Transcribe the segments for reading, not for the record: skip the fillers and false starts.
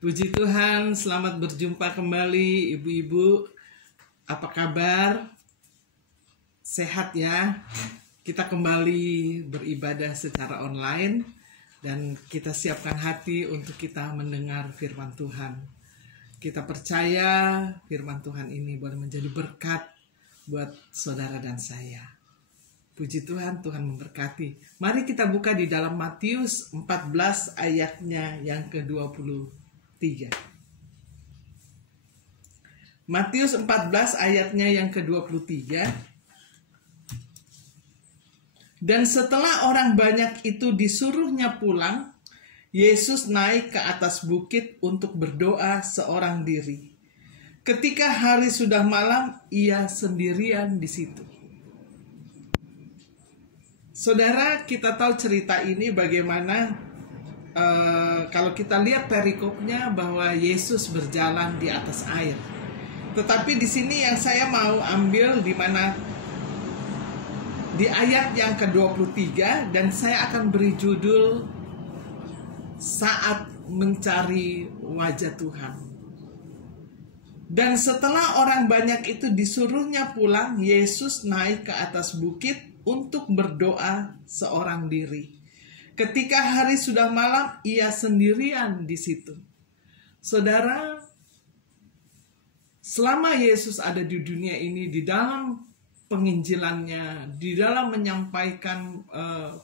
Puji Tuhan, selamat berjumpa kembali ibu-ibu. Apa kabar? Sehat ya? Kita kembali beribadah secara online dan kita siapkan hati untuk kita mendengar firman Tuhan. Kita percaya firman Tuhan ini boleh menjadi berkat buat saudara dan saya. Puji Tuhan, Tuhan memberkati. Mari kita buka di dalam Matius 14 ayatnya yang ke-23. Matius 14 ayatnya yang ke-23. Dan setelah orang banyak itu disuruhnya pulang, Yesus naik ke atas bukit untuk berdoa seorang diri. Ketika hari sudah malam, ia sendirian di situ. Saudara, kita tahu cerita ini bagaimana kalau kita lihat perikopnya bahwa Yesus berjalan di atas air. Tetapi di sini yang saya mau ambil di mana di ayat yang ke-23 dan saya akan beri judul Saat Mencari Wajah Tuhan. Dan setelah orang banyak itu disuruhnya pulang, Yesus naik ke atas bukit untuk berdoa seorang diri. Ketika hari sudah malam, ia sendirian di situ. Saudara, selama Yesus ada di dunia ini, di dalam penginjilannya, di dalam menyampaikan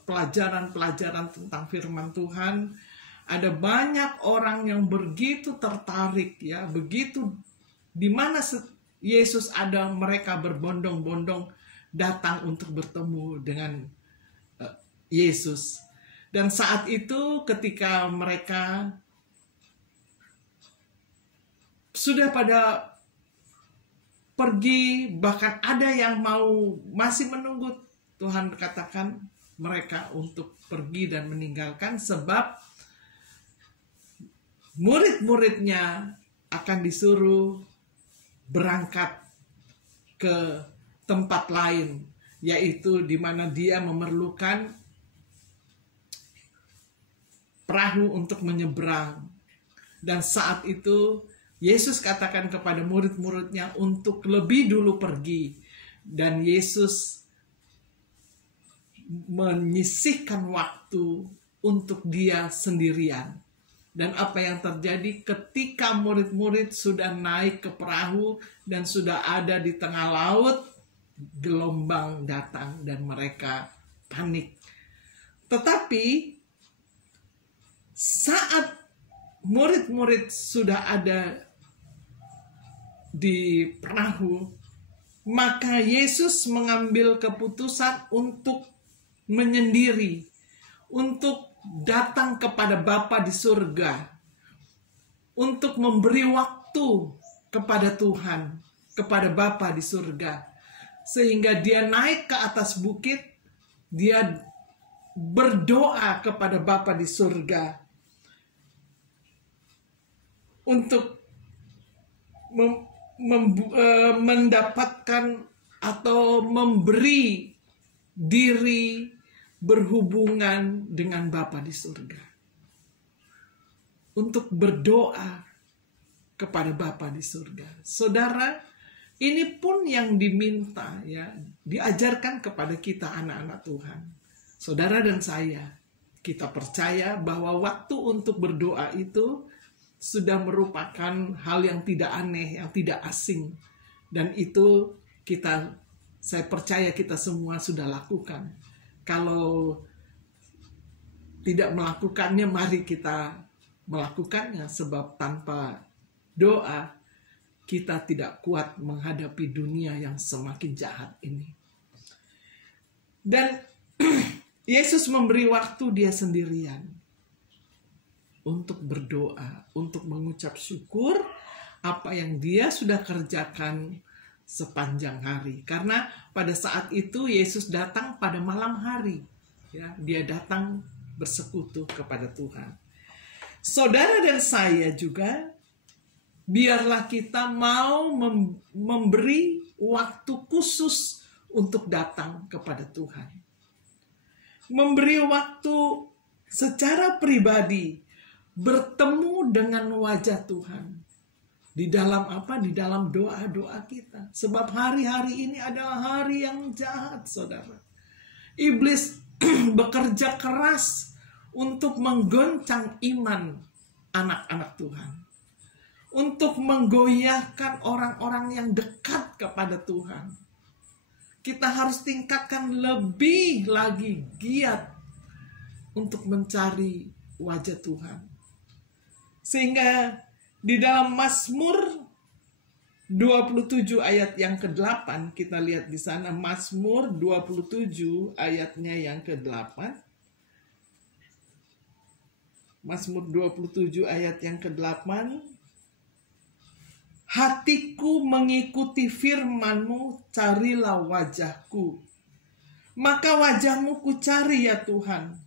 pelajaran-pelajaran tentang firman Tuhan, ada banyak orang yang begitu tertarik, ya, begitu di mana Yesus ada, mereka berbondong-bondong datang untuk bertemu dengan Yesus. Dan saat itu ketika mereka sudah pada pergi, bahkan ada yang masih menunggu, Tuhan katakan mereka untuk pergi dan meninggalkan, sebab murid-muridnya akan disuruh berangkat ke tempat lain, yaitu di mana dia memerlukan perahu untuk menyeberang. Dan saat itu Yesus katakan kepada murid-muridnya untuk lebih dulu pergi. Dan Yesus menyisihkan waktu untuk dia sendirian. Dan apa yang terjadi ketika murid-murid sudah naik ke perahu dan sudah ada di tengah laut, gelombang datang dan mereka panik. Tetapi saat murid-murid sudah ada di perahu, maka Yesus mengambil keputusan untuk menyendiri, untuk datang kepada Bapa di surga, untuk memberi waktu kepada Tuhan, kepada Bapa di surga. Sehingga dia naik ke atas bukit, dia berdoa kepada Bapa di surga untuk mendapatkan atau memberi diri berhubungan dengan Bapa di surga. Untuk berdoa kepada Bapa di surga. Saudara, ini pun yang diminta, ya, diajarkan kepada kita anak-anak Tuhan. Saudara dan saya, kita percaya bahwa waktu untuk berdoa itu sudah merupakan hal yang tidak aneh, yang tidak asing. Dan itu saya percaya kita semua sudah lakukan. Kalau tidak melakukannya, mari kita melakukannya, sebab tanpa doa kita tidak kuat menghadapi dunia yang semakin jahat ini. Dan Yesus memberi waktu dia sendirian untuk berdoa, untuk mengucap syukur apa yang dia sudah kerjakan sepanjang hari. Karena pada saat itu Yesus datang pada malam hari, ya, dia datang bersekutu kepada Tuhan. Saudara dan saya juga, biarlah kita mau memberi waktu khusus untuk datang kepada Tuhan. Memberi waktu secara pribadi bertemu dengan wajah Tuhan. Di dalam apa? Di dalam doa-doa kita. Sebab hari-hari ini adalah hari yang jahat, saudara. Iblis bekerja keras untuk menggoncang iman anak-anak Tuhan. Untuk menggoyahkan orang-orang yang dekat kepada Tuhan. Kita harus tingkatkan lebih lagi giat untuk mencari wajah Tuhan. Sehingga di dalam Mazmur 27 ayat yang ke-8, kita lihat di sana Mazmur 27 ayatnya yang ke-8. Mazmur 27 ayat yang ke-8. Hatiku mengikuti firman-Mu, carilah wajahku. Maka wajah-Mu ku cari ya Tuhan.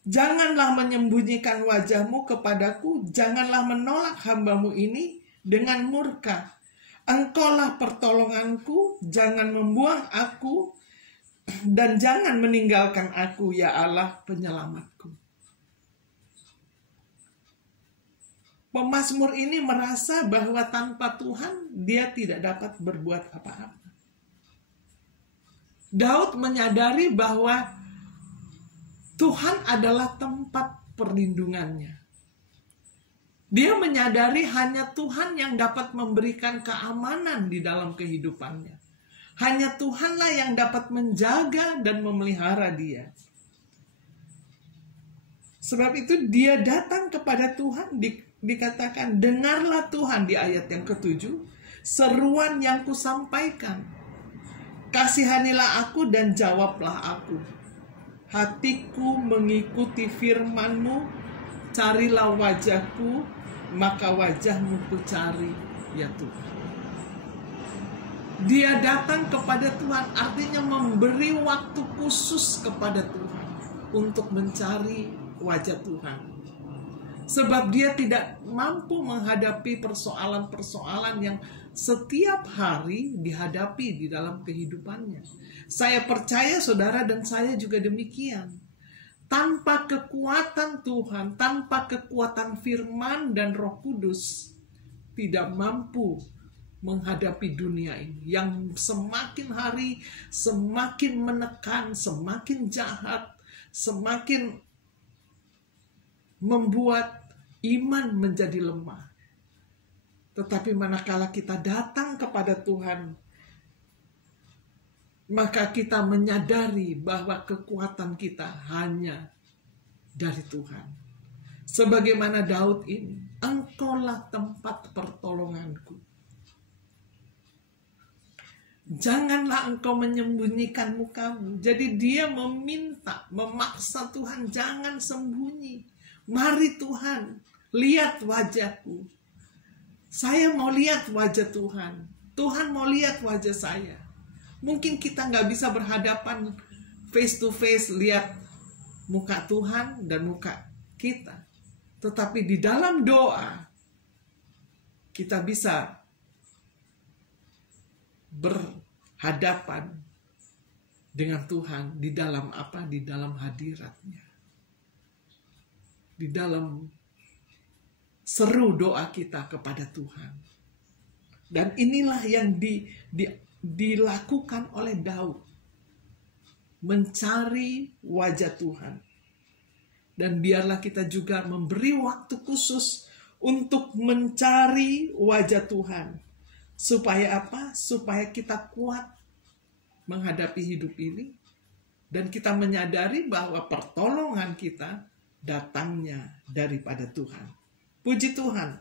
Janganlah menyembunyikan wajah-Mu kepadaku, janganlah menolak hamba-Mu ini dengan murka. Engkaulah pertolonganku, jangan membuang aku, dan jangan meninggalkan aku, ya Allah penyelamatku. Pemazmur ini merasa bahwa tanpa Tuhan dia tidak dapat berbuat apa-apa. Daud menyadari bahwa Tuhan adalah tempat perlindungannya. Dia menyadari hanya Tuhan yang dapat memberikan keamanan di dalam kehidupannya. Hanya Tuhanlah yang dapat menjaga dan memelihara dia. Sebab itu dia datang kepada Tuhan, dikatakan, dengarlah Tuhan di ayat yang ke-7, seruan yang kusampaikan. Kasihanilah aku dan jawablah aku. Hatiku mengikuti firman-Mu, carilah wajahku, maka wajah-Mu ku cari, ya Tuhan. Dia datang kepada Tuhan, artinya memberi waktu khusus kepada Tuhan untuk mencari wajah Tuhan. Sebab dia tidak mampu menghadapi persoalan-persoalan yang setiap hari dihadapi di dalam kehidupannya. Saya percaya saudara dan saya juga demikian. Tanpa kekuatan Tuhan, tanpa kekuatan firman dan Roh Kudus, tidak mampu menghadapi dunia ini yang semakin hari semakin menekan, semakin jahat, semakin membuat iman menjadi lemah. Tetapi manakala kita datang kepada Tuhan, maka kita menyadari bahwa kekuatan kita hanya dari Tuhan. Sebagaimana Daud ini, Engkaulah tempat pertolonganku. Janganlah engkau menyembunyikan muka-Mu. Jadi dia meminta, memaksa Tuhan, jangan sembunyi. Mari Tuhan, lihat wajahku. Saya mau lihat wajah Tuhan. Tuhan mau lihat wajah saya. Mungkin kita nggak bisa berhadapan face to face, lihat muka Tuhan dan muka kita. Tetapi di dalam doa, kita bisa berhadapan dengan Tuhan di dalam apa? Di dalam hadirat-Nya. Di dalam seru doa kita kepada Tuhan. Dan inilah yang dilakukan oleh Daud. Mencari wajah Tuhan. Dan biarlah kita juga memberi waktu khusus untuk mencari wajah Tuhan. Supaya apa? Supaya kita kuat menghadapi hidup ini. Dan kita menyadari bahwa pertolongan kita datangnya daripada Tuhan. Puji Tuhan.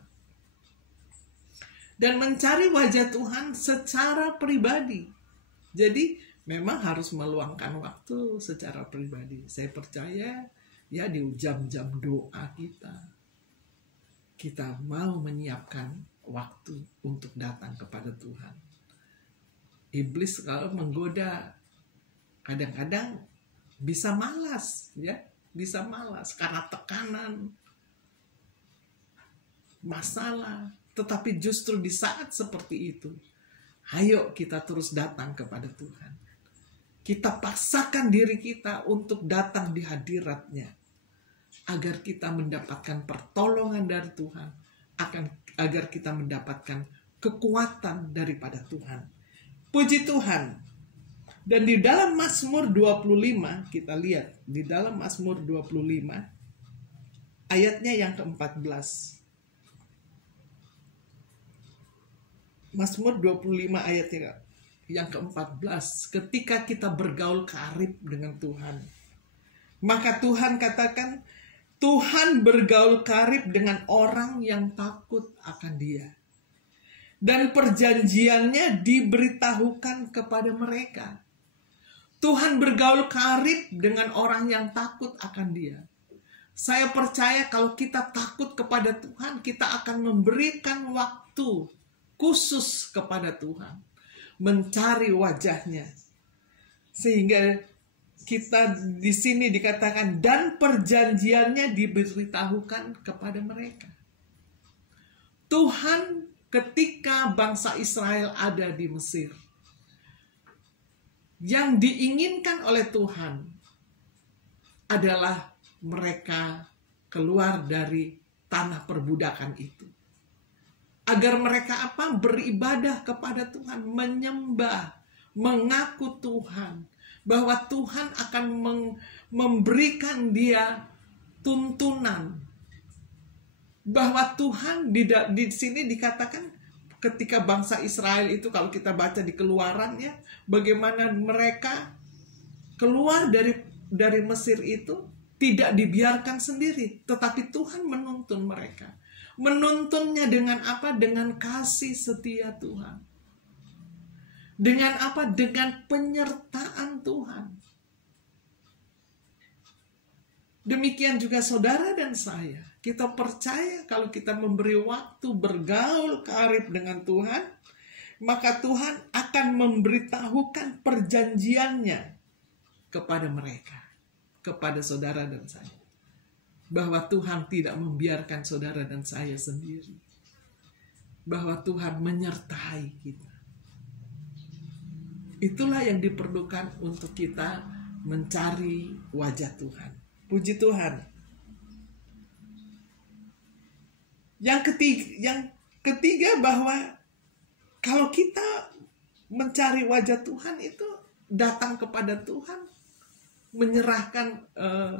Dan mencari wajah Tuhan secara pribadi. Jadi memang harus meluangkan waktu secara pribadi. Saya percaya ya di jam-jam doa kita mau menyiapkan waktu untuk datang kepada Tuhan. Iblis kalau menggoda kadang-kadang bisa malas, ya, bisa malas karena tekanan, masalah. Tetapi justru di saat seperti itu, ayo kita terus datang kepada Tuhan. Kita paksakan diri kita untuk datang di hadirat-Nya. agar kita mendapatkan pertolongan dari Tuhan, agar kita mendapatkan kekuatan daripada Tuhan. Puji Tuhan. Dan di dalam Mazmur 25, kita lihat di dalam Mazmur 25 ayatnya yang ke-14. Mazmur 25 ayatnya yang ke-14, ketika kita bergaul karib dengan Tuhan, maka Tuhan katakan, Tuhan bergaul karib dengan orang yang takut akan Dia, dan perjanjiannya diberitahukan kepada mereka. Tuhan bergaul karib dengan orang yang takut akan Dia. Saya percaya kalau kita takut kepada Tuhan, kita akan memberikan waktu khusus kepada Tuhan, mencari wajahnya. Sehingga kita di sini dikatakan, dan perjanjiannya diberitahukan kepada mereka. Tuhan ketika bangsa Israel ada di Mesir, yang diinginkan oleh Tuhan adalah mereka keluar dari tanah perbudakan itu. Agar mereka beribadah kepada Tuhan, menyembah, mengaku Tuhan, bahwa Tuhan akan memberikan dia tuntunan. Bahwa Tuhan di sini dikatakan, ketika bangsa Israel itu, kalau kita baca di Keluarannya, bagaimana mereka keluar dari Mesir itu tidak dibiarkan sendiri, tetapi Tuhan menuntun mereka. Menuntunnya dengan apa? Dengan kasih setia Tuhan. Dengan apa? Dengan penyertaan Tuhan. Demikian juga saudara dan saya. Kita percaya kalau kita memberi waktu bergaul karib dengan Tuhan, maka Tuhan akan memberitahukan perjanjiannya kepada mereka, kepada saudara dan saya. Bahwa Tuhan tidak membiarkan saudara dan saya sendiri. Bahwa Tuhan menyertai kita. Itulah yang diperlukan untuk kita mencari wajah Tuhan. Puji Tuhan. Yang ketiga bahwa kalau kita mencari wajah Tuhan itu datang kepada Tuhan, menyerahkan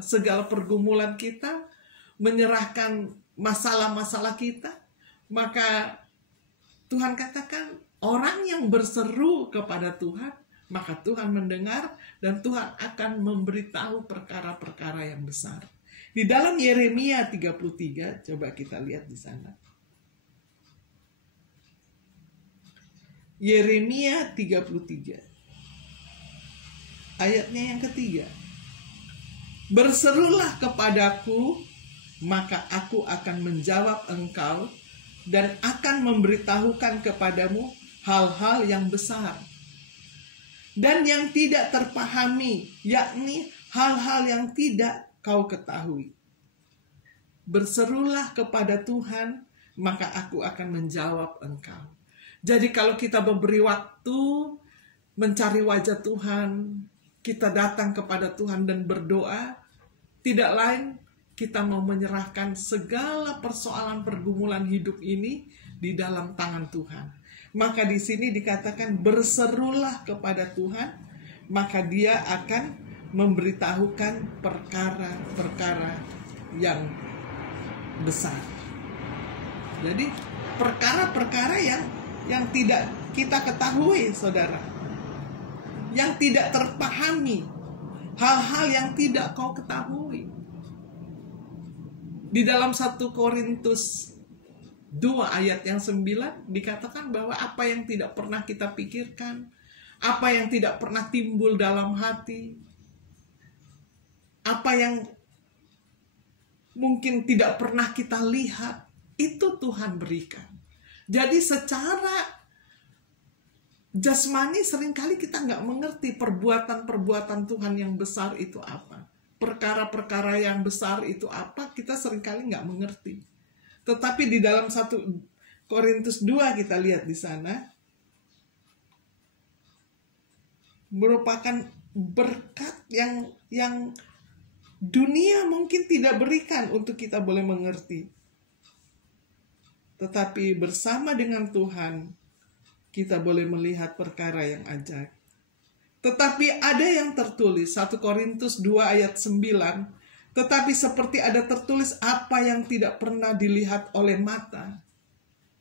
segala pergumulan kita, menyerahkan masalah-masalah kita, maka Tuhan katakan orang yang berseru kepada Tuhan, maka Tuhan mendengar dan Tuhan akan memberitahu perkara-perkara yang besar. Di dalam Yeremia 33, coba kita lihat di sana. Yeremia 33. Ayatnya yang ketiga. Berserulah kepadaku, maka aku akan menjawab engkau dan akan memberitahukan kepadamu hal-hal yang besar dan yang tidak terpahami, yakni hal-hal yang tidak kau ketahui. Berserulah kepada Tuhan, maka aku akan menjawab engkau. Jadi kalau kita memberi waktu mencari wajah Tuhan, kita datang kepada Tuhan dan berdoa, tidak lain kita mau menyerahkan segala persoalan pergumulan hidup ini di dalam tangan Tuhan. Maka di sini dikatakan berserulah kepada Tuhan, maka Dia akan memberitahukan perkara-perkara yang besar. Jadi perkara-perkara yang tidak kita ketahui, saudara, yang tidak terpahami, hal-hal yang tidak kau ketahui. Di dalam 1 Korintus 2 ayat yang 9 dikatakan bahwa apa yang tidak pernah kita pikirkan, apa yang tidak pernah timbul dalam hati, apa yang mungkin tidak pernah kita lihat, itu Tuhan berikan. Jadi secara jasmani seringkali kita nggak mengerti perbuatan-perbuatan Tuhan yang besar itu apa. Perkara-perkara yang besar itu apa, kita seringkali nggak mengerti. Tetapi di dalam 1 Korintus 2 kita lihat di sana, merupakan berkat yang dunia mungkin tidak berikan untuk kita boleh mengerti. Tetapi bersama dengan Tuhan, kita boleh melihat perkara yang ajaib. Tetapi ada yang tertulis, 1 Korintus 2 ayat 9, tetapi seperti ada tertulis, apa yang tidak pernah dilihat oleh mata,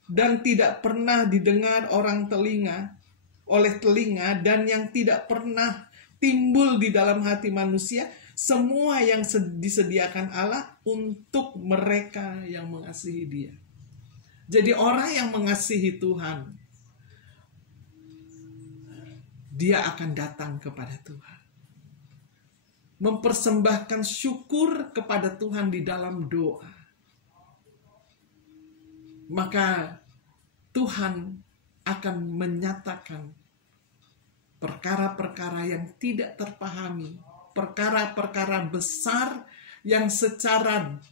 dan tidak pernah didengar oleh telinga, dan yang tidak pernah timbul di dalam hati manusia, semua yang disediakan Allah untuk mereka yang mengasihi Dia. Jadi orang yang mengasihi Tuhan, dia akan datang kepada Tuhan, mempersembahkan syukur kepada Tuhan di dalam doa. Maka Tuhan akan menyatakan perkara-perkara yang tidak terpahami, perkara-perkara besar yang secara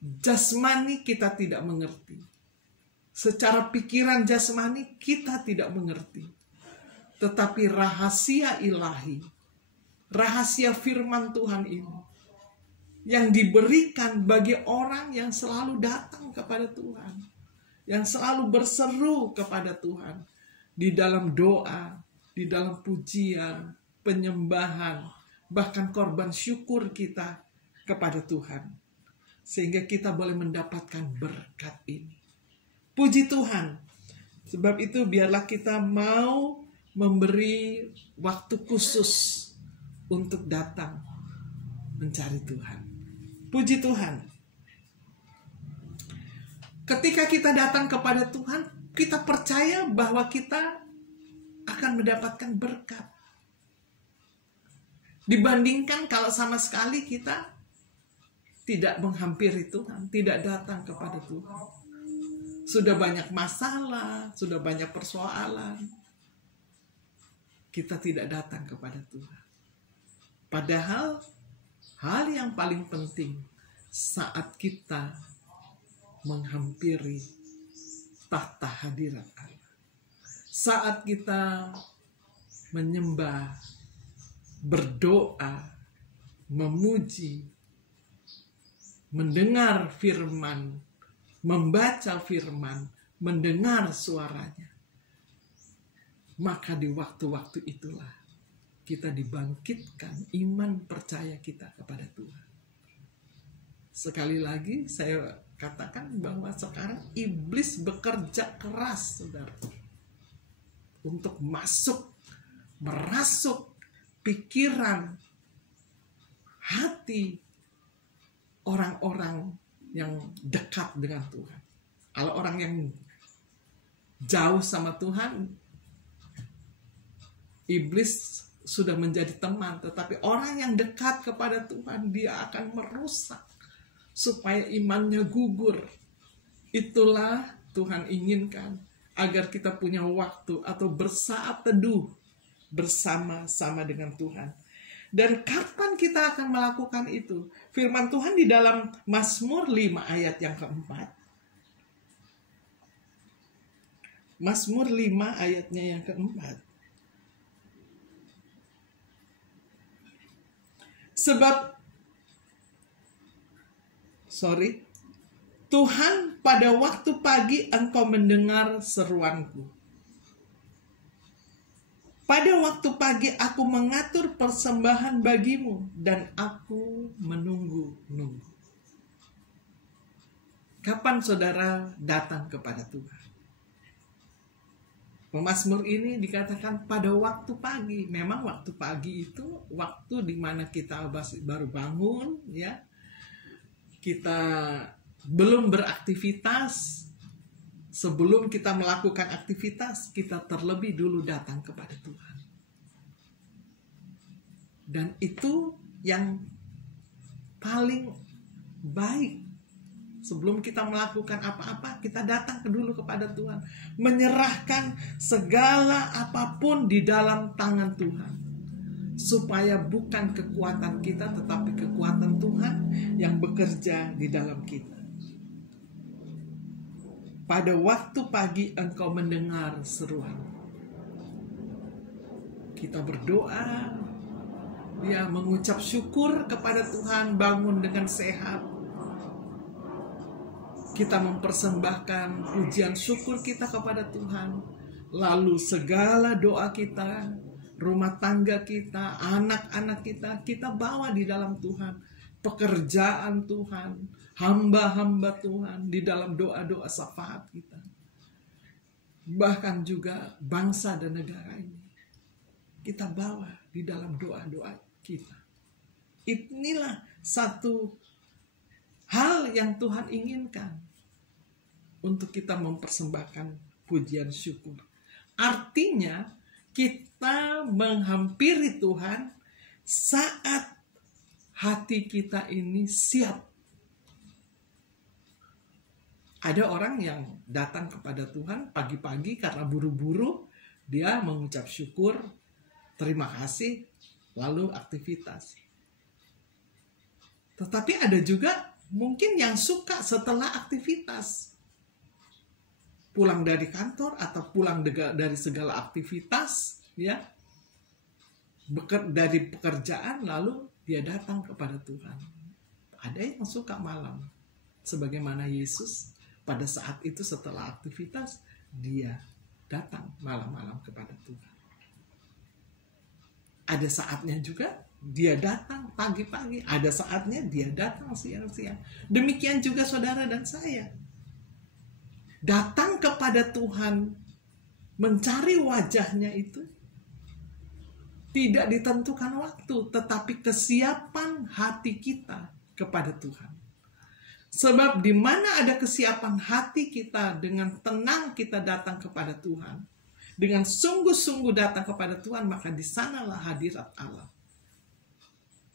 jasmani kita tidak mengerti. Secara pikiran jasmani kita tidak mengerti. Tetapi rahasia ilahi, rahasia firman Tuhan ini, yang diberikan bagi orang yang selalu datang kepada Tuhan, yang selalu berseru kepada Tuhan, di dalam doa, di dalam pujian, penyembahan, bahkan korban syukur kita kepada Tuhan. Sehingga kita boleh mendapatkan berkat ini. Puji Tuhan. Sebab itu biarlah kita mau memberi waktu khusus untuk datang mencari Tuhan. Puji Tuhan. Ketika kita datang kepada Tuhan, kita percaya bahwa kita akan mendapatkan berkat. Dibandingkan kalau sama sekali kita tidak menghampiri Tuhan, tidak datang kepada Tuhan. Sudah banyak masalah, sudah banyak persoalan, kita tidak datang kepada Tuhan. Padahal hal yang paling penting saat kita menghampiri tahta hadirat Allah, saat kita menyembah, berdoa, memuji, mendengar firman, membaca firman, mendengar suaranya, maka di waktu-waktu itulah kita dibangkitkan iman percaya kita kepada Tuhan. Sekali lagi saya katakan bahwa sekarang iblis bekerja keras, saudara, untuk merasuk pikiran, hati orang-orang yang dekat dengan Tuhan. Kalau orang yang jauh sama Tuhan, iblis sudah menjadi teman. Tetapi orang yang dekat kepada Tuhan, dia akan merusak supaya imannya gugur. Itulah Tuhan inginkan, agar kita punya waktu atau bersaat teduh bersama-sama dengan Tuhan. Dan kapan kita akan melakukan itu? Firman Tuhan di dalam Mazmur 5 ayat yang keempat. Mazmur 5 ayatnya yang keempat. Tuhan, pada waktu pagi Engkau mendengar seruanku. Pada waktu pagi aku mengatur persembahan bagimu, dan aku menunggu-nunggu. Kapan saudara datang kepada Tuhan? Pemazmur ini dikatakan pada waktu pagi. Memang waktu pagi itu waktu di mana kita baru bangun, ya. Kita belum beraktivitas. Sebelum kita melakukan aktivitas, kita terlebih dulu datang kepada Tuhan. Dan itu yang paling baik. Sebelum kita melakukan apa-apa, kita datang dulu kepada Tuhan. Menyerahkan segala apapun di dalam tangan Tuhan. Supaya bukan kekuatan kita, tetapi kekuatan Tuhan yang bekerja di dalam kita. Pada waktu pagi Engkau mendengar seruan. Kita berdoa, ya, mengucap syukur kepada Tuhan, bangun dengan sehat. Kita mempersembahkan pujian syukur kita kepada Tuhan. Lalu segala doa kita, rumah tangga kita, anak-anak kita, kita bawa di dalam Tuhan. Pekerjaan Tuhan, hamba-hamba Tuhan di dalam doa-doa syafaat kita. Bahkan juga bangsa dan negara ini. Kita bawa di dalam doa-doa kita. Inilah satu hal yang Tuhan inginkan. Untuk kita mempersembahkan pujian syukur. Artinya kita menghampiri Tuhan saat hati kita ini siap. Ada orang yang datang kepada Tuhan pagi-pagi karena buru-buru. Dia mengucap syukur, terima kasih, lalu aktivitas. Tetapi ada juga mungkin yang suka setelah aktivitas. Pulang dari kantor atau pulang dari segala aktivitas, ya, dari pekerjaan, lalu dia datang kepada Tuhan. Ada yang suka malam, sebagaimana Yesus pada saat itu setelah aktivitas dia datang malam-malam kepada Tuhan. Ada saatnya juga dia datang pagi-pagi, ada saatnya dia datang siang-siang. Demikian juga saudara dan saya. Datang kepada Tuhan, mencari wajahnya itu tidak ditentukan waktu, tetapi kesiapan hati kita kepada Tuhan. Sebab di mana ada kesiapan hati kita, dengan tenang kita datang kepada Tuhan, dengan sungguh-sungguh datang kepada Tuhan, maka di sanalah hadirat Allah.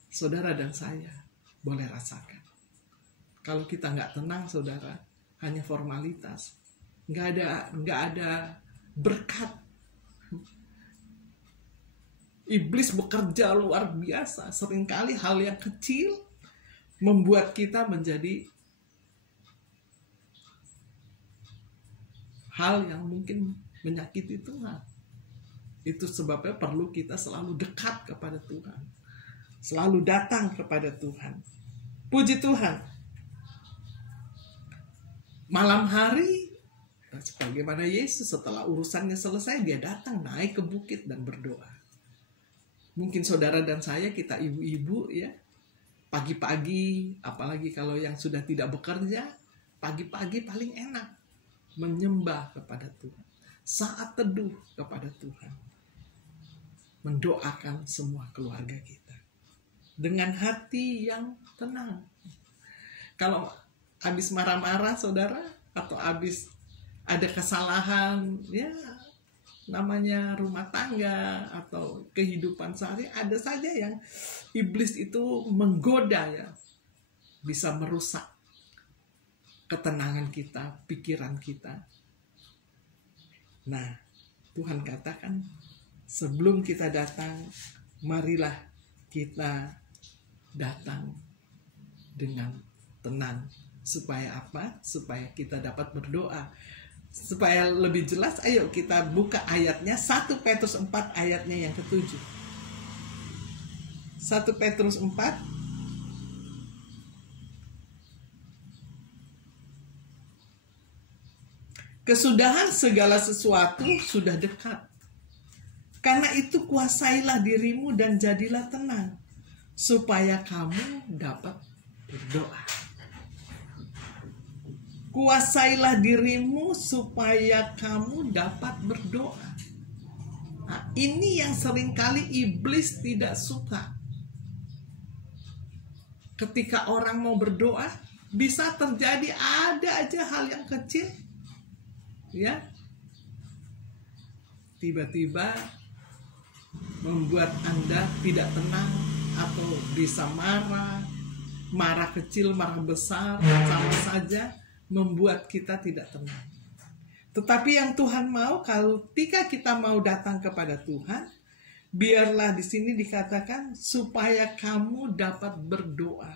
Saudara dan saya boleh rasakan. Kalau kita nggak tenang, saudara, hanya formalitas. Nggak ada berkat. Iblis bekerja luar biasa. Seringkali hal yang kecil membuat kita menjadi hal yang mungkin menyakiti Tuhan. Itu sebabnya perlu kita selalu dekat kepada Tuhan. Selalu datang kepada Tuhan. Puji Tuhan. Malam hari, sebagaimana Yesus setelah urusannya selesai, dia datang naik ke bukit dan berdoa. Mungkin saudara dan saya, kita ibu-ibu ya, pagi-pagi, apalagi kalau yang sudah tidak bekerja, pagi-pagi paling enak menyembah kepada Tuhan. Saat teduh kepada Tuhan. Mendoakan semua keluarga kita. Dengan hati yang tenang. Kalau habis marah-marah saudara, atau habis ada kesalahan, ya namanya rumah tangga atau kehidupan sehari, ada saja yang iblis itu menggoda ya, bisa merusak ketenangan kita, pikiran kita. Nah, Tuhan katakan, sebelum kita datang, marilah kita datang dengan tenang. Supaya apa? Supaya kita dapat berdoa. Supaya lebih jelas, ayo kita buka ayatnya, 1 Petrus 4 ayatnya yang ke-7. 1 Petrus 4. Kesudahan segala sesuatu sudah dekat. Karena itu kuasailah dirimu dan jadilah tenang, supaya kamu dapat berdoa. Kuasailah dirimu supaya kamu dapat berdoa. Nah, ini yang seringkali iblis tidak suka. Ketika orang mau berdoa, bisa terjadi ada aja hal yang kecil, ya, tiba-tiba membuat Anda tidak tenang, atau bisa marah kecil, marah besar, sama saja membuat kita tidak tenang. Tetapi yang Tuhan mau, kalau ketika kita mau datang kepada Tuhan, biarlah di sini dikatakan supaya kamu dapat berdoa.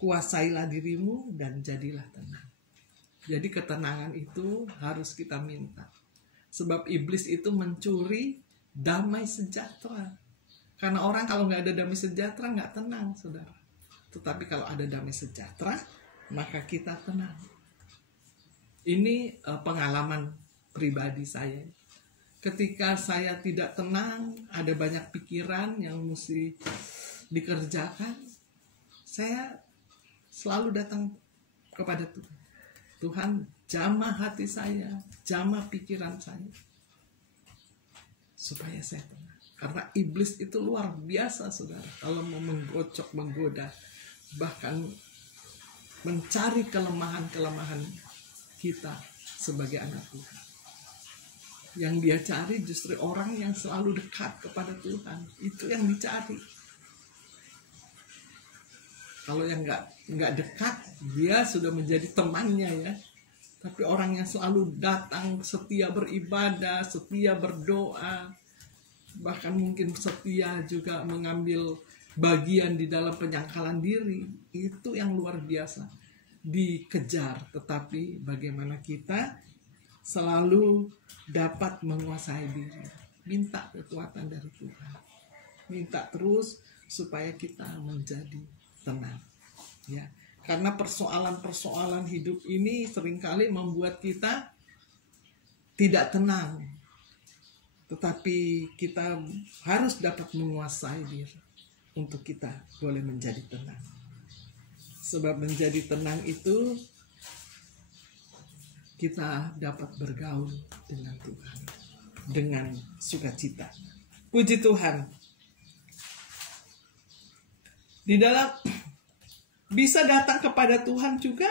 Kuasailah dirimu dan jadilah tenang. Jadi ketenangan itu harus kita minta. Sebab iblis itu mencuri damai sejahtera. Karena orang kalau nggak ada damai sejahtera nggak tenang, saudara. Tetapi kalau ada damai sejahtera, maka kita tenang. Ini pengalaman pribadi saya. Ketika saya tidak tenang, ada banyak pikiran yang mesti dikerjakan, saya selalu datang kepada Tuhan. Tuhan, jamah hati saya, jamah pikiran saya, supaya saya tenang. Karena iblis itu luar biasa, saudara. Kalau mau menggocok, menggoda, bahkan mencari kelemahan-kelemahan kita sebagai anak Tuhan. Yang dia cari justru orang yang selalu dekat kepada Tuhan. Itu yang dicari. Kalau yang nggak dekat, dia sudah menjadi temannya ya. Tapi orang yang selalu datang, setia beribadah, setia berdoa, bahkan mungkin setia juga mengambil bagian di dalam penyangkalan diri, itu yang luar biasa dikejar. Tetapi bagaimana kita selalu dapat menguasai diri, minta kekuatan dari Tuhan, minta terus supaya kita menjadi tenang ya. Karena persoalan-persoalan hidup ini seringkali membuat kita tidak tenang. Tetapi kita harus dapat menguasai diri untuk kita boleh menjadi tenang. Sebab menjadi tenang itu kita dapat bergaul dengan Tuhan dengan sukacita. Puji Tuhan. Di dalam bisa datang kepada Tuhan juga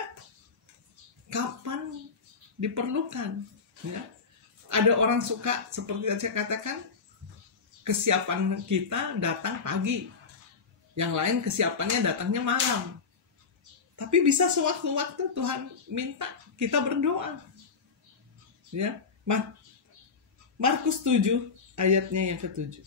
kapan diperlukan ya. Ada orang suka seperti yang saya katakan, kesiapan kita datang pagi, yang lain kesiapannya datangnya malam. Tapi bisa sewaktu-waktu Tuhan minta kita berdoa ya. Markus 7 ayatnya yang ke-7.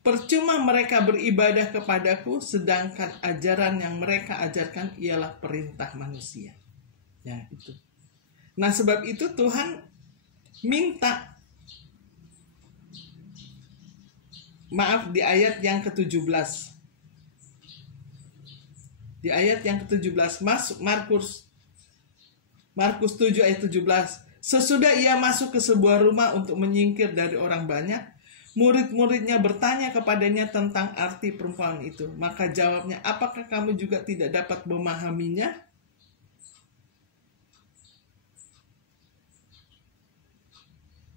Percuma mereka beribadah kepadaku, sedangkan ajaran yang mereka ajarkan ialah perintah manusia. Ya, itu. Nah, sebab itu Tuhan minta, maaf, di ayat yang ke-17. Di ayat yang ke-17, Markus 7 ayat 17. Sesudah ia masuk ke sebuah rumah untuk menyingkir dari orang banyak, murid-muridnya bertanya kepadanya tentang arti perumpamaan itu. Maka jawabnya, apakah kamu juga tidak dapat memahaminya?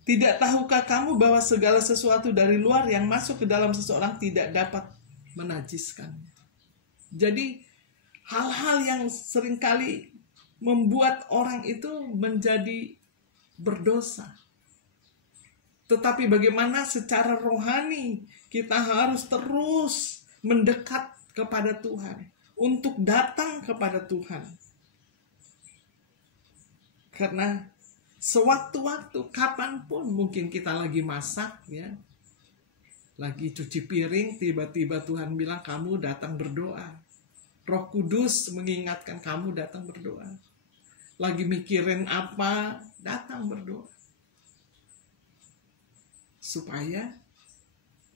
Tidak tahukah kamu bahwa segala sesuatu dari luar yang masuk ke dalam seseorang tidak dapat menajiskannya? Jadi hal-hal yang seringkali membuat orang itu menjadi berdosa. Tetapi bagaimana secara rohani kita harus terus mendekat kepada Tuhan, untuk datang kepada Tuhan. Karena sewaktu-waktu, kapanpun, mungkin kita lagi masak ya, lagi cuci piring, tiba-tiba Tuhan bilang kamu datang berdoa. Roh Kudus mengingatkan kamu datang berdoa. Lagi mikirin apa, datang berdoa. Supaya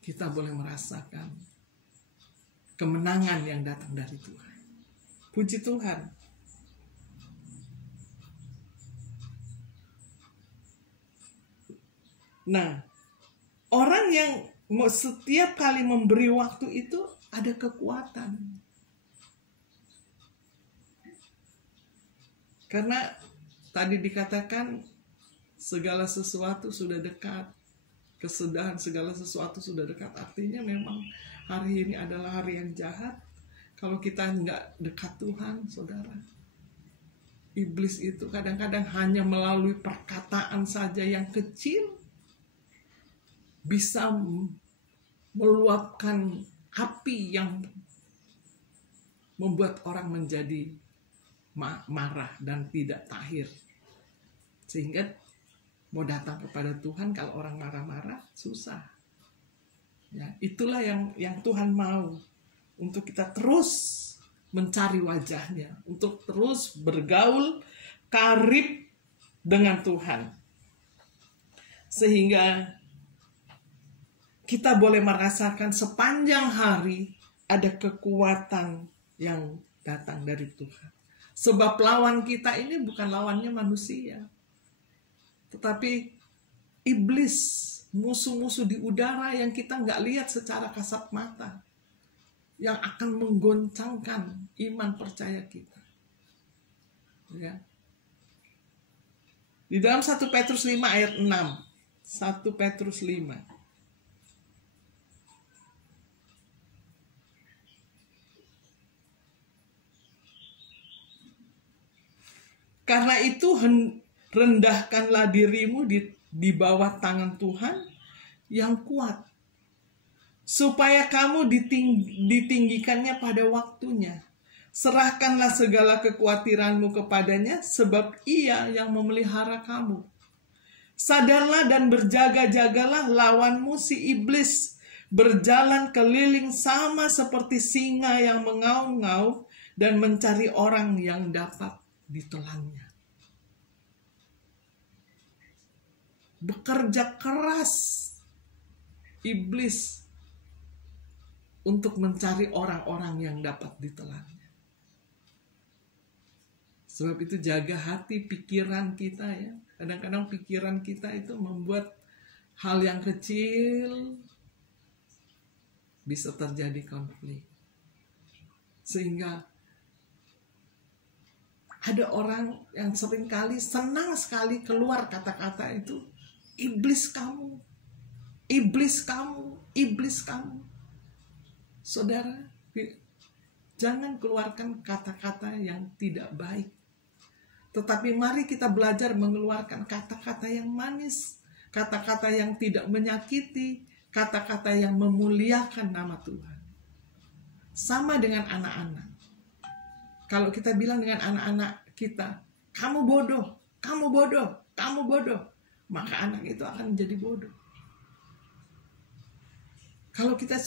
kita boleh merasakan kemenangan yang datang dari Tuhan. Puji Tuhan. Nah, orang yang setiap kali memberi waktu itu ada kekuatan. Karena tadi dikatakan segala sesuatu sudah dekat. Kesudahan segala sesuatu sudah dekat. Artinya memang hari ini adalah hari yang jahat. Kalau kita nggak dekat Tuhan, saudara. Iblis itu kadang-kadang hanya melalui perkataan saja yang kecil bisa meluapkan api yang membuat orang menjadi marah dan tidak tahir. Sehingga mau datang kepada Tuhan kalau orang marah-marah susah. Ya, itulah yang Tuhan mau, untuk kita terus mencari wajahnya, untuk terus bergaul karib dengan Tuhan, sehingga kita boleh merasakan sepanjang hari ada kekuatan yang datang dari Tuhan. Sebab lawan kita ini bukan lawannya manusia, tetapi iblis, musuh-musuh di udara yang kita nggak lihat secara kasat mata, yang akan menggoncangkan iman percaya kita. Ya. Di dalam 1 Petrus 5 ayat 6. 1 Petrus 5. Karena itu rendahkanlah dirimu di bawah tangan Tuhan yang kuat, supaya kamu ditinggikannya pada waktunya. Serahkanlah segala kekhawatiranmu kepadanya, sebab Ia yang memelihara kamu. Sadarlah dan berjaga-jagalah, lawanmu si iblis berjalan keliling sama seperti singa yang mengaum-ngaum dan mencari orang yang dapat ditelannya. Bekerja keras iblis untuk mencari orang-orang yang dapat ditelannya. Sebab itu jaga hati pikiran kita ya. Kadang-kadang pikiran kita itu membuat hal yang kecil bisa terjadi konflik. Sehingga ada orang yang seringkali senang sekali keluar kata-kata itu, iblis kamu, iblis kamu, iblis kamu. Saudara, jangan keluarkan kata-kata yang tidak baik. Tetapi mari kita belajar mengeluarkan kata-kata yang manis, kata-kata yang tidak menyakiti, kata-kata yang memuliakan nama Tuhan. Sama dengan anak-anak. Kalau kita bilang dengan anak-anak kita, kamu bodoh, kamu bodoh, kamu bodoh, maka anak itu akan menjadi bodoh. Kalau kita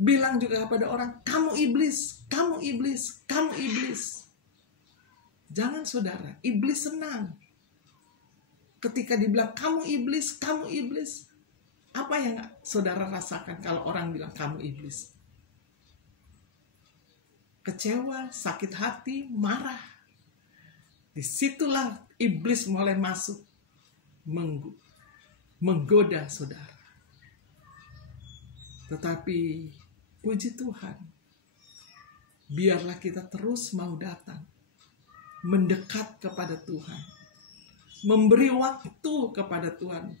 bilang juga kepada orang, kamu iblis, kamu iblis, kamu iblis. Jangan saudara, iblis senang. Ketika dibilang kamu iblis, kamu iblis. Apa yang saudara rasakan kalau orang bilang kamu iblis? Kecewa, sakit hati, marah. Disitulah iblis mulai masuk, menggoda saudara. Tetapi puji Tuhan, biarlah kita terus mau datang, mendekat kepada Tuhan, memberi waktu kepada Tuhan.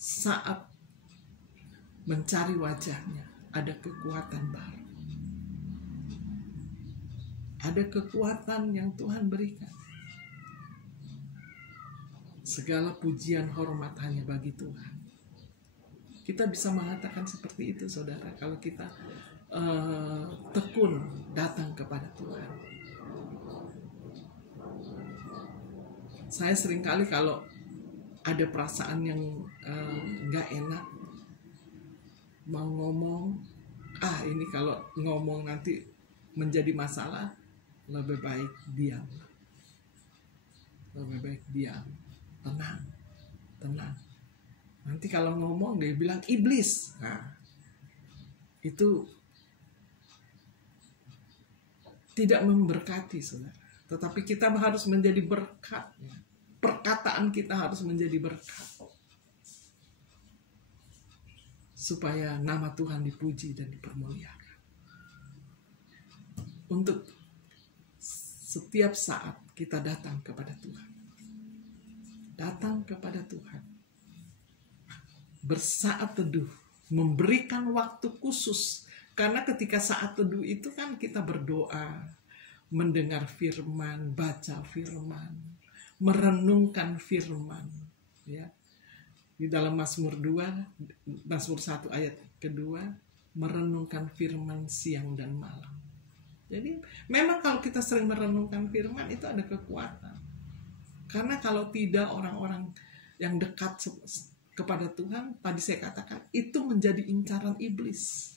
Saat mencari wajahnya, ada kekuatan baru. Ada kekuatan yang Tuhan berikan. Segala pujian hormat hanya bagi Tuhan. Kita bisa mengatakan seperti itu saudara, kalau kita tekun datang kepada Tuhan. Saya seringkali kalau ada perasaan yang gak enak, mau ngomong, ini kalau ngomong nanti menjadi masalah, lebih baik diam. Lebih baik diam. Tenang. Tenang. Nanti kalau ngomong dia bilang iblis. Nah, itu tidak memberkati saudara. Tetapi kita harus menjadi berkat. Perkataan kita harus menjadi berkat. Supaya nama Tuhan dipuji dan dipermuliakan. Untuk setiap saat kita datang kepada Tuhan. Datang kepada Tuhan. Bersaat teduh. Memberikan waktu khusus. Karena ketika saat teduh itu kan kita berdoa. Mendengar firman. Baca firman. Merenungkan firman. Ya. Di dalam Mazmur 2. Mazmur 1 ayat kedua. Merenungkan firman siang dan malam. Jadi memang kalau kita sering merenungkan firman itu ada kekuatan. Karena kalau tidak orang-orang yang dekat kepada Tuhan, tadi saya katakan, itu menjadi incaran iblis.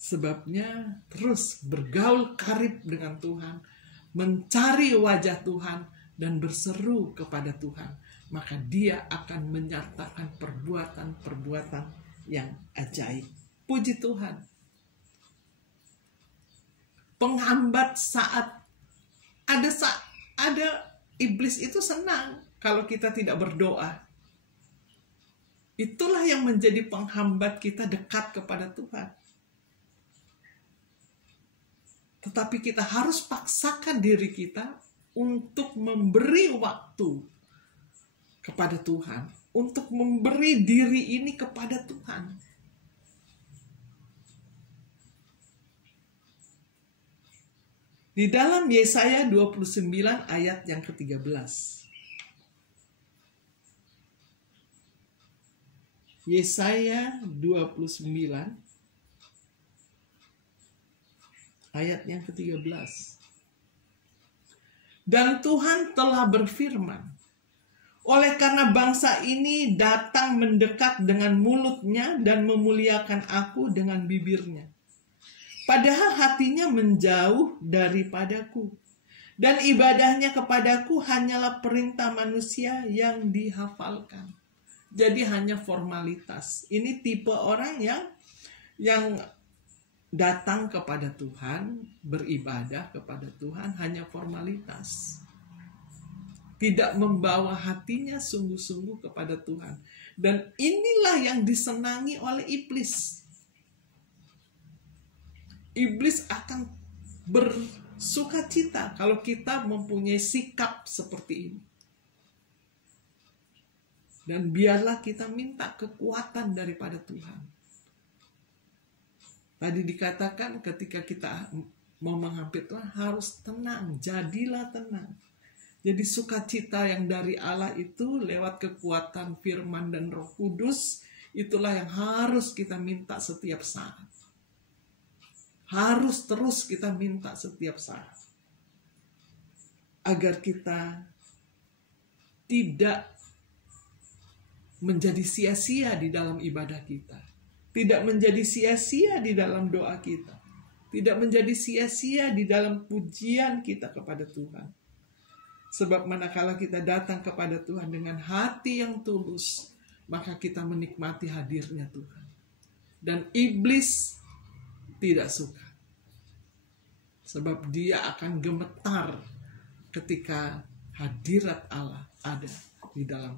Sebabnya terus bergaul karib dengan Tuhan, mencari wajah Tuhan, dan berseru kepada Tuhan. Maka dia akan menyatakan perbuatan-perbuatan yang ajaib. Puji Tuhan. Penghambat saat ada iblis itu senang kalau kita tidak berdoa. Itulah yang menjadi penghambat kita dekat kepada Tuhan. Tetapi kita harus paksakan diri kita untuk memberi waktu kepada Tuhan, untuk memberi diri ini kepada Tuhan. Di dalam Yesaya 29 ayat yang ke-13. Yesaya 29 ayat yang ke-13. Dan Tuhan telah berfirman, oleh karena bangsa ini datang mendekat dengan mulutnya dan memuliakan aku dengan bibirnya, padahal hatinya menjauh daripadaku, dan ibadahnya kepadaku hanyalah perintah manusia yang dihafalkan. Jadi hanya formalitas. Ini tipe orang yang datang kepada Tuhan, beribadah kepada Tuhan hanya formalitas. Tidak membawa hatinya sungguh-sungguh kepada Tuhan. Dan inilah yang disenangi oleh iblis. Iblis akan bersuka cita kalau kita mempunyai sikap seperti ini. Dan biarlah kita minta kekuatan daripada Tuhan. Tadi dikatakan ketika kita mau menghampiri Tuhan harus tenang, jadilah tenang. Jadi sukacita yang dari Allah itu lewat kekuatan firman dan Roh Kudus, itulah yang harus kita minta setiap saat. Harus terus kita minta setiap saat. Agar kita tidak menjadi sia-sia di dalam ibadah kita. Tidak menjadi sia-sia di dalam doa kita. Tidak menjadi sia-sia di dalam pujian kita kepada Tuhan. Sebab manakala kita datang kepada Tuhan dengan hati yang tulus, maka kita menikmati hadirnya Tuhan. Dan iblis tidak suka. Sebab dia akan gemetar ketika hadirat Allah ada di dalam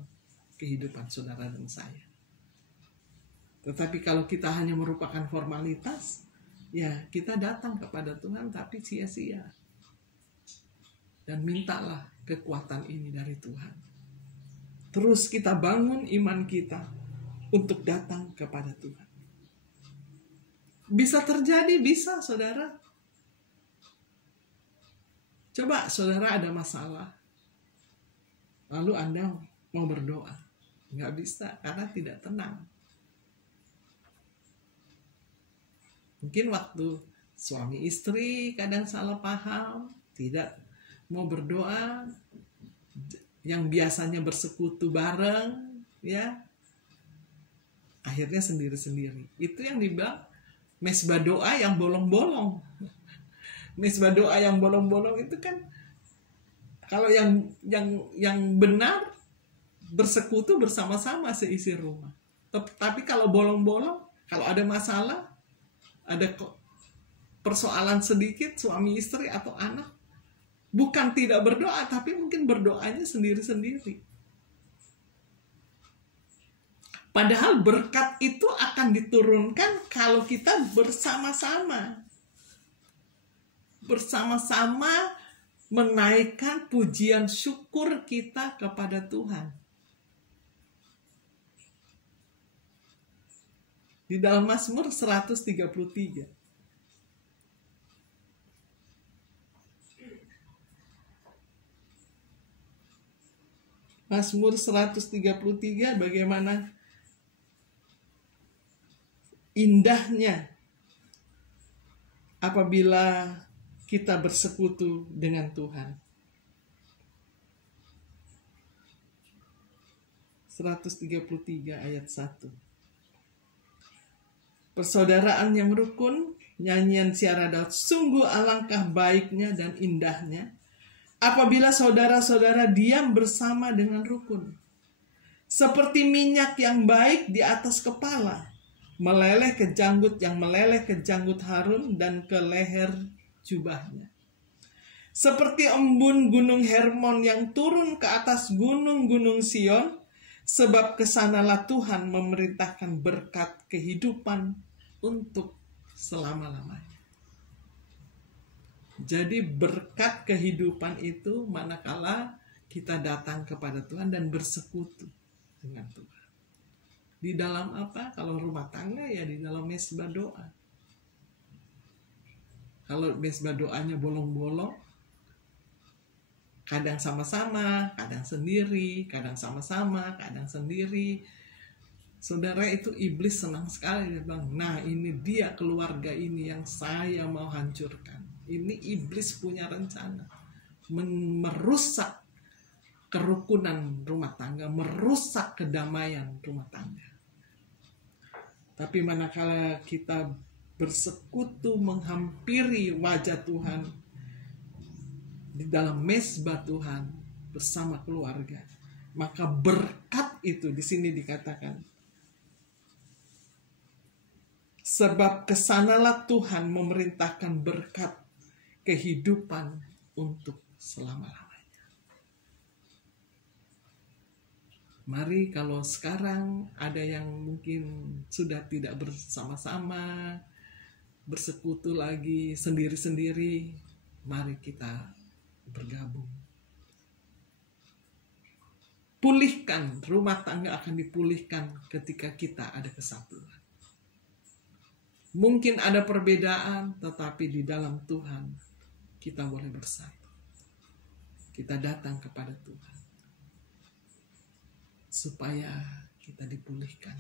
kehidupan saudara dan saya. Tetapi kalau kita hanya merupakan formalitas, ya kita datang kepada Tuhan tapi sia-sia. Dan mintalah kekuatan ini dari Tuhan. Terus kita bangun iman kita untuk datang kepada Tuhan. Bisa terjadi, bisa saudara. Coba saudara ada masalah, lalu Anda mau berdoa. Nggak bisa, karena tidak tenang. Mungkin waktu suami istri kadang salah paham, tidak mau berdoa, yang biasanya bersekutu bareng, ya, akhirnya sendiri-sendiri. Itu yang dibilang mesbah doa yang bolong-bolong. Mesbah doa yang bolong-bolong itu kan, kalau yang benar bersekutu bersama-sama seisi rumah. Tapi kalau bolong-bolong, kalau ada masalah, ada persoalan sedikit suami istri atau anak, bukan tidak berdoa, tapi mungkin berdoanya sendiri-sendiri. Padahal berkat itu akan diturunkan kalau kita bersama-sama. Bersama-sama menaikkan pujian syukur kita kepada Tuhan. Di dalam Mazmur 133. Mazmur 133 bagaimana indahnya apabila kita bersekutu dengan Tuhan. 133 ayat 1. Persaudaraan yang rukun, nyanyian Syara Daud, sungguh alangkah baiknya dan indahnya apabila saudara-saudara diam bersama dengan rukun. Seperti minyak yang baik di atas kepala, meleleh ke janggut Harun dan ke leher jubahnya. Seperti embun gunung Hermon yang turun ke atas gunung-gunung Sion, sebab kesanalah Tuhan memerintahkan berkat kehidupan untuk selama-lamanya. Jadi berkat kehidupan itu manakala kita datang kepada Tuhan dan bersekutu dengan Tuhan. Di dalam apa? Kalau rumah tangga ya di dalam mesbah doa. Kalau mesbah doanya bolong-bolong, kadang sama-sama, kadang sendiri, kadang sama-sama, kadang sendiri. Saudara, itu iblis senang sekali. Dia bilang, nah ini dia keluarga ini yang saya mau hancurkan. Ini iblis punya rencana. Merusak kerukunan rumah tangga, merusak kedamaian rumah tangga. Tapi manakala kita bersekutu menghampiri wajah Tuhan di dalam mesbah Tuhan bersama keluarga, maka berkat itu di sini dikatakan, sebab kesanalah Tuhan memerintahkan berkat kehidupan untuk selama-lamanya. Mari kalau sekarang ada yang mungkin sudah tidak bersama-sama, bersekutu lagi, sendiri-sendiri, mari kita bergabung. Pulihkan, rumah tangga akan dipulihkan ketika kita ada kesatuan. Mungkin ada perbedaan, tetapi di dalam Tuhan kita boleh bersatu. Kita datang kepada Tuhan supaya kita dipulihkan.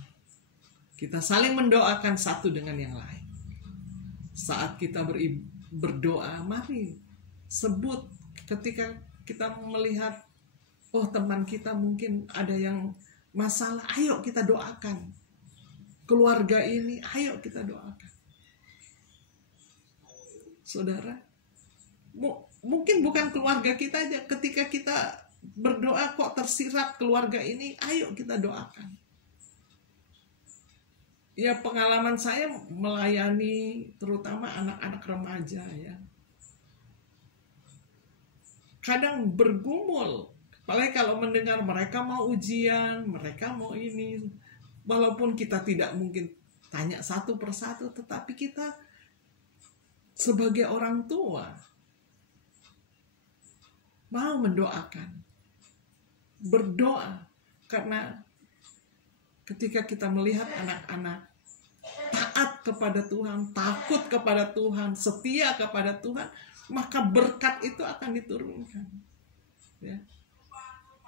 Kita saling mendoakan satu dengan yang lain. Saat kita berdoa, mari sebut ketika kita melihat, oh teman kita mungkin ada yang masalah, ayo kita doakan. Keluarga ini, ayo kita doakan. Saudara, mungkin bukan keluarga kita aja, ketika kita berdoa kok tersirat keluarga ini, ayo kita doakan. Ya, pengalaman saya melayani terutama anak-anak remaja ya. Kadang bergumul, apalagi kalau mendengar mereka mau ujian, mereka mau ini. Walaupun kita tidak mungkin tanya satu persatu, tetapi kita sebagai orang tua mau mendoakan. Berdoa, karena ketika kita melihat anak-anak taat kepada Tuhan, takut kepada Tuhan, setia kepada Tuhan, maka berkat itu akan diturunkan.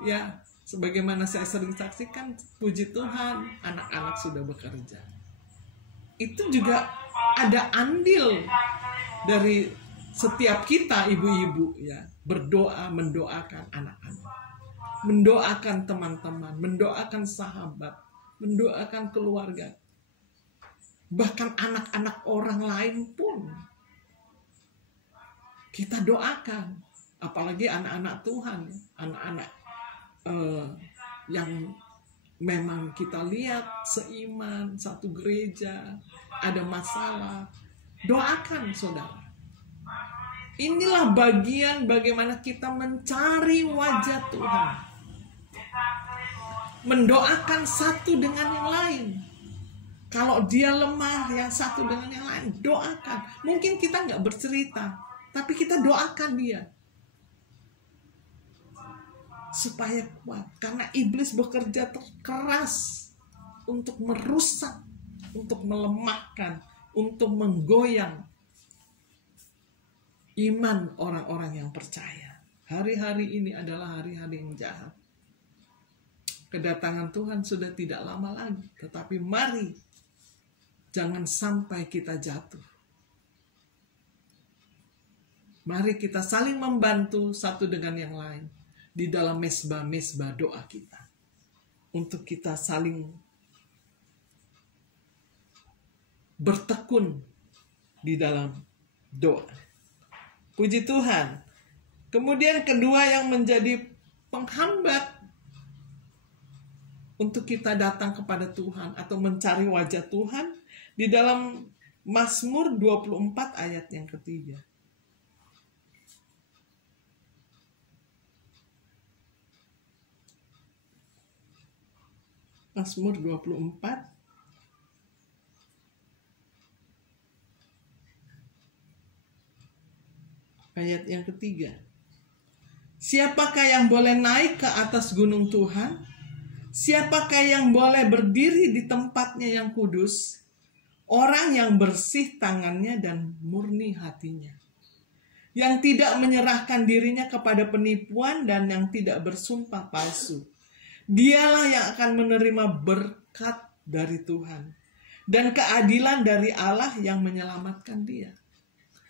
Ya, sebagaimana saya sering saksikan, puji Tuhan, anak-anak sudah bekerja. Itu juga ada andil dari setiap kita ibu-ibu ya, berdoa, mendoakan anak-anak, mendoakan teman-teman, mendoakan sahabat, mendoakan keluarga, bahkan anak-anak orang lain pun kita doakan. Apalagi anak-anak Tuhan, anak-anak yang memang kita lihat seiman, satu gereja, ada masalah, doakan saudara. Inilah bagian bagaimana kita mencari wajah Tuhan. Mendoakan satu dengan yang lain. Kalau dia lemah, yang satu dengan yang lain, doakan. Mungkin kita nggak bercerita, tapi kita doakan dia. Supaya kuat. Karena iblis bekerja keras untuk merusak, untuk melemahkan, untuk menggoyang iman orang-orang yang percaya. Hari-hari ini adalah hari-hari yang jahat. Kedatangan Tuhan sudah tidak lama lagi. Tetapi mari, jangan sampai kita jatuh. Mari kita saling membantu satu dengan yang lain di dalam mesbah-mesbah doa kita. untuk kita saling bertekun di dalam doa. Puji Tuhan. Kemudian kedua yang menjadi penghambat untuk kita datang kepada Tuhan atau mencari wajah Tuhan di dalam Mazmur 24 ayat yang ketiga. Mazmur 24 ayat yang ketiga. Siapakah yang boleh naik ke atas gunung Tuhan? Siapakah yang boleh berdiri di tempatnya yang kudus? Orang yang bersih tangannya dan murni hatinya, yang tidak menyerahkan dirinya kepada penipuan dan yang tidak bersumpah palsu. Dialah yang akan menerima berkat dari Tuhan dan keadilan dari Allah yang menyelamatkan dia.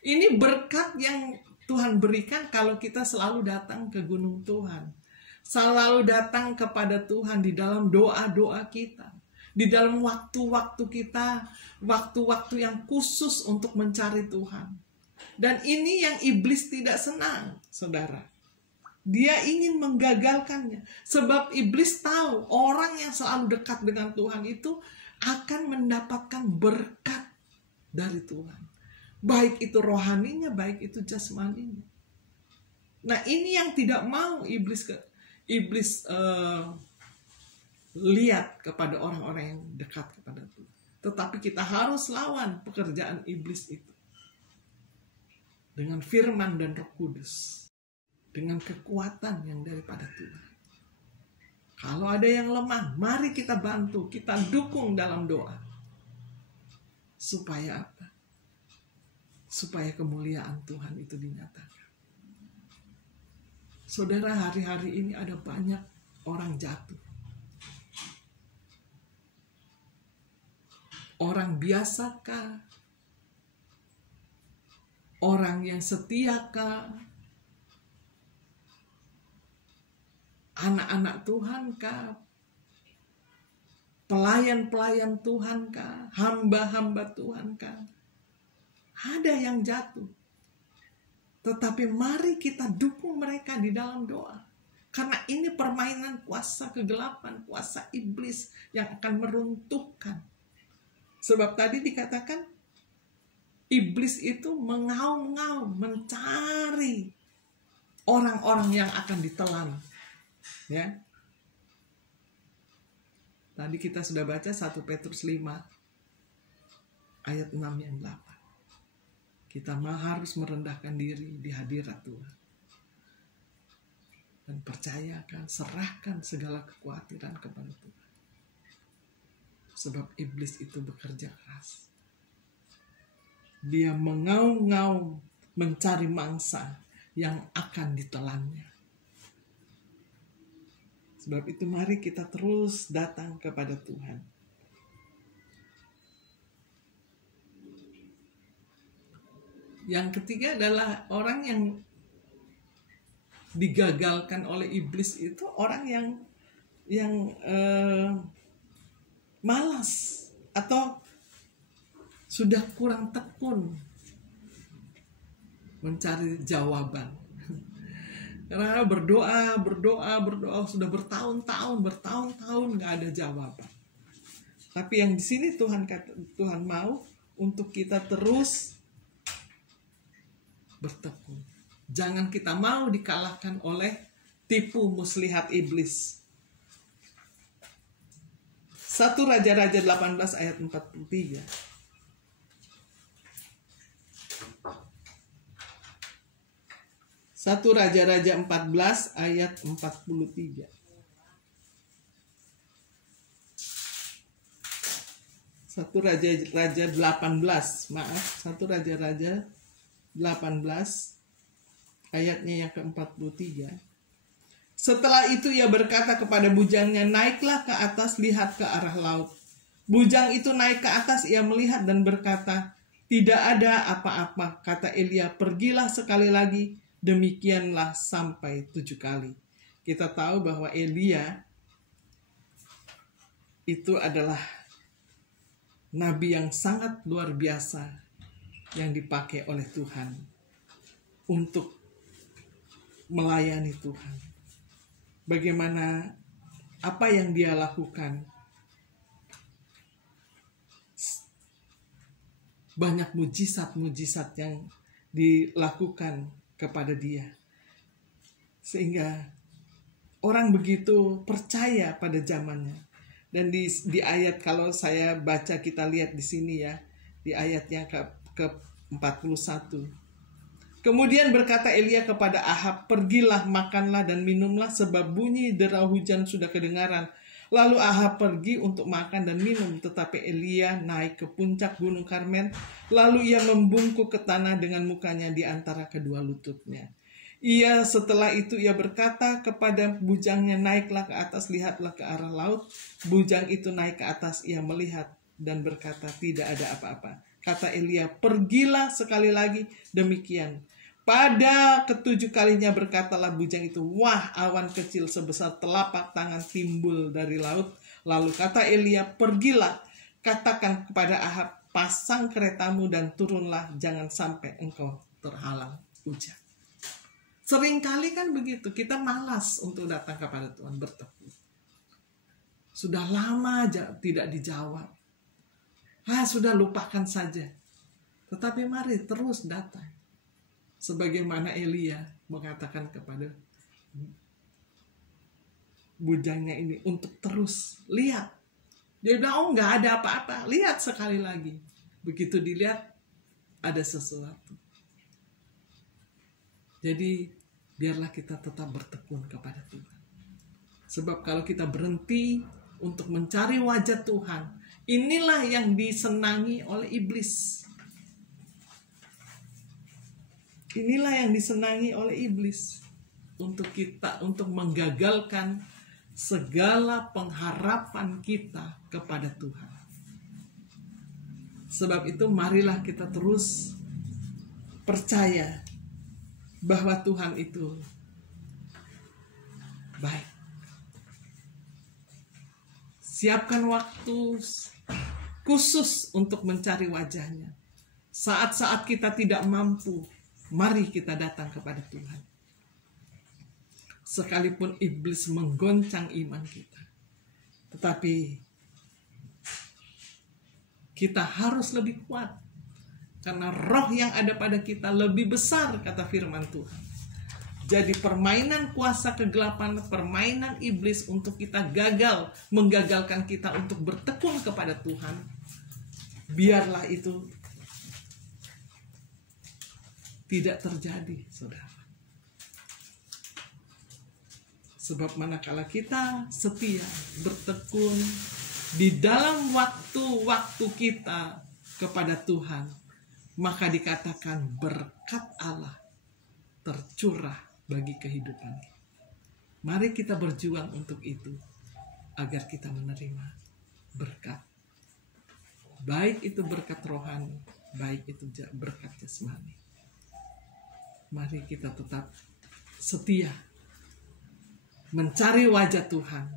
Ini berkat yang Tuhan berikan kalau kita selalu datang ke gunung Tuhan. Selalu datang kepada Tuhan di dalam doa-doa kita. Di dalam waktu-waktu kita, waktu-waktu yang khusus untuk mencari Tuhan. Dan ini yang iblis tidak senang, saudara. Dia ingin menggagalkannya. Sebab iblis tahu orang yang selalu dekat dengan Tuhan itu akan mendapatkan berkat dari Tuhan. Baik itu rohaninya, baik itu jasmaninya. Nah ini yang tidak mau iblis lihat kepada orang-orang yang dekat kepada Tuhan. Tetapi kita harus lawan pekerjaan iblis itu. Dengan firman dan Roh Kudus. Dengan kekuatan yang daripada Tuhan. Kalau ada yang lemah, mari kita bantu, kita dukung dalam doa. Supaya apa? Supaya kemuliaan Tuhan itu dinyatakan. Saudara, hari-hari ini ada banyak orang jatuh. Orang biasakah? Orang yang setiakah? Anak-anak Tuhankah? Pelayan-pelayan Tuhankah? Hamba-hamba Tuhankah? Ada yang jatuh. Tetapi mari kita dukung mereka di dalam doa. Karena ini permainan kuasa kegelapan, kuasa iblis yang akan meruntuhkan. Sebab tadi dikatakan, iblis itu mengaum-ngaum, mencari orang-orang yang akan ditelan. Ya. Tadi kita sudah baca 1 Petrus 5 ayat 6 yang 8. Kita harus merendahkan diri di hadirat Tuhan. Dan percayakan, serahkan segala kekhawatiran kepada Tuhan. Sebab iblis itu bekerja keras. Dia mengaum-ngaum mencari mangsa yang akan ditelannya. Sebab itu mari kita terus datang kepada Tuhan. Yang ketiga adalah orang yang digagalkan oleh iblis itu orang yang malas atau sudah kurang tekun mencari jawaban. Karena berdoa sudah bertahun-tahun nggak ada jawaban. Tapi yang di sini Tuhan mau untuk kita terus bertekun. Jangan kita mau dikalahkan oleh tipu muslihat iblis. 1 Raja-Raja 18 ayat 43. 1 Raja-Raja 14 ayat 43. 1 Raja-Raja 18, maaf, 1 Raja-Raja 18 ayatnya yang ke-43. Setelah itu ia berkata kepada bujangnya, naiklah ke atas, lihat ke arah laut. Bujang itu naik ke atas, ia melihat dan berkata, tidak ada apa-apa. Kata Elia, pergilah sekali lagi. Demikianlah sampai 7 kali. Kita tahu bahwa Elia itu adalah nabi yang sangat luar biasa yang dipakai oleh Tuhan untuk melayani Tuhan. Bagaimana apa yang dia lakukan, banyak mujizat-mujizat yang dilakukan kepada dia, sehingga orang begitu percaya pada zamannya. Dan di ayat, kalau saya baca, kita lihat di sini ya, di ayat yang ke 41. Kemudian berkata Elia kepada Ahab, "Pergilah, makanlah dan minumlah, sebab bunyi derau hujan sudah kedengaran." Lalu Ahab pergi untuk makan dan minum, tetapi Elia naik ke puncak gunung Karmel, lalu ia membungkuk ke tanah dengan mukanya di antara kedua lututnya. Setelah itu ia berkata kepada bujangnya, "Naiklah ke atas, lihatlah ke arah laut." Bujang itu naik ke atas, ia melihat dan berkata, "Tidak ada apa-apa." Kata Elia, "Pergilah sekali lagi." Demikian. Pada ketujuh kalinya berkatalah bujang itu, "Wah, awan kecil sebesar telapak tangan timbul dari laut." Lalu kata Elia, "Pergilah, katakan kepada Ahab, pasang keretamu dan turunlah, jangan sampai engkau terhalang hujan." Seringkali kan begitu, kita malas untuk datang kepada Tuhan bertekun. Sudah lama tidak dijawab. Sudah lupakan saja. Tetapi mari terus datang. Sebagaimana Elia mengatakan kepada bujangnya ini untuk terus lihat. Dia bilang, nggak ada apa-apa. Lihat sekali lagi. Begitu dilihat, ada sesuatu. Jadi biarlah kita tetap bertekun kepada Tuhan. Sebab kalau kita berhenti untuk mencari wajah Tuhan, inilah yang disenangi oleh iblis. Inilah yang disenangi oleh iblis untuk kita, untuk menggagalkan segala pengharapan kita kepada Tuhan. Sebab itu marilah kita terus percaya bahwa Tuhan itu baik. Siapkan waktu khusus untuk mencari wajahnya. Saat-saat kita tidak mampu, mari kita datang kepada Tuhan. Sekalipun iblis menggoncang iman kita, tetapi kita harus lebih kuat. Karena roh yang ada pada kita lebih besar, kata firman Tuhan. Jadi permainan kuasa kegelapan, permainan iblis untuk kita gagal, menggagalkan kita untuk bertekun kepada Tuhan, biarlah itu tidak terjadi, saudara. Sebab manakala kita setia bertekun di dalam waktu-waktu kita kepada Tuhan, maka dikatakan berkat Allah tercurah bagi kehidupan kita. Mari kita berjuang untuk itu, agar kita menerima berkat. Baik itu berkat rohani, baik itu berkat jasmani. Mari kita tetap setia mencari wajah Tuhan,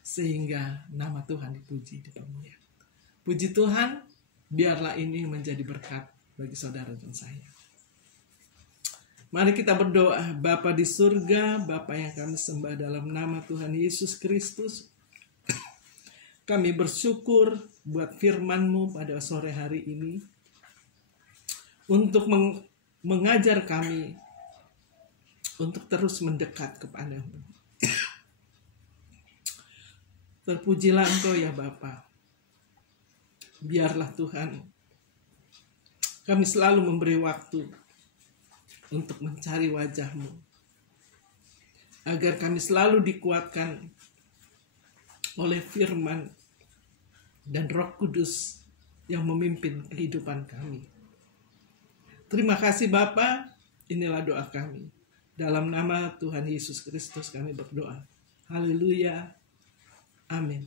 sehingga nama Tuhan dipuji, dipermuliakan. Puji Tuhan, biarlah ini menjadi berkat bagi saudara dan saya. Mari kita berdoa. Bapa di surga, Bapa yang kami sembah dalam nama Tuhan Yesus Kristus, kami bersyukur buat firman-Mu pada sore hari ini, untuk mengajar kami untuk terus mendekat kepada-Mu. Terpujilah Engkau ya Bapa. Biarlah Tuhan, kami selalu memberi waktu untuk mencari wajah-Mu, agar kami selalu dikuatkan oleh firman dan Roh Kudus yang memimpin kehidupan kami. Terima kasih Bapa, inilah doa kami. Dalam nama Tuhan Yesus Kristus kami berdoa. Haleluya. Amin.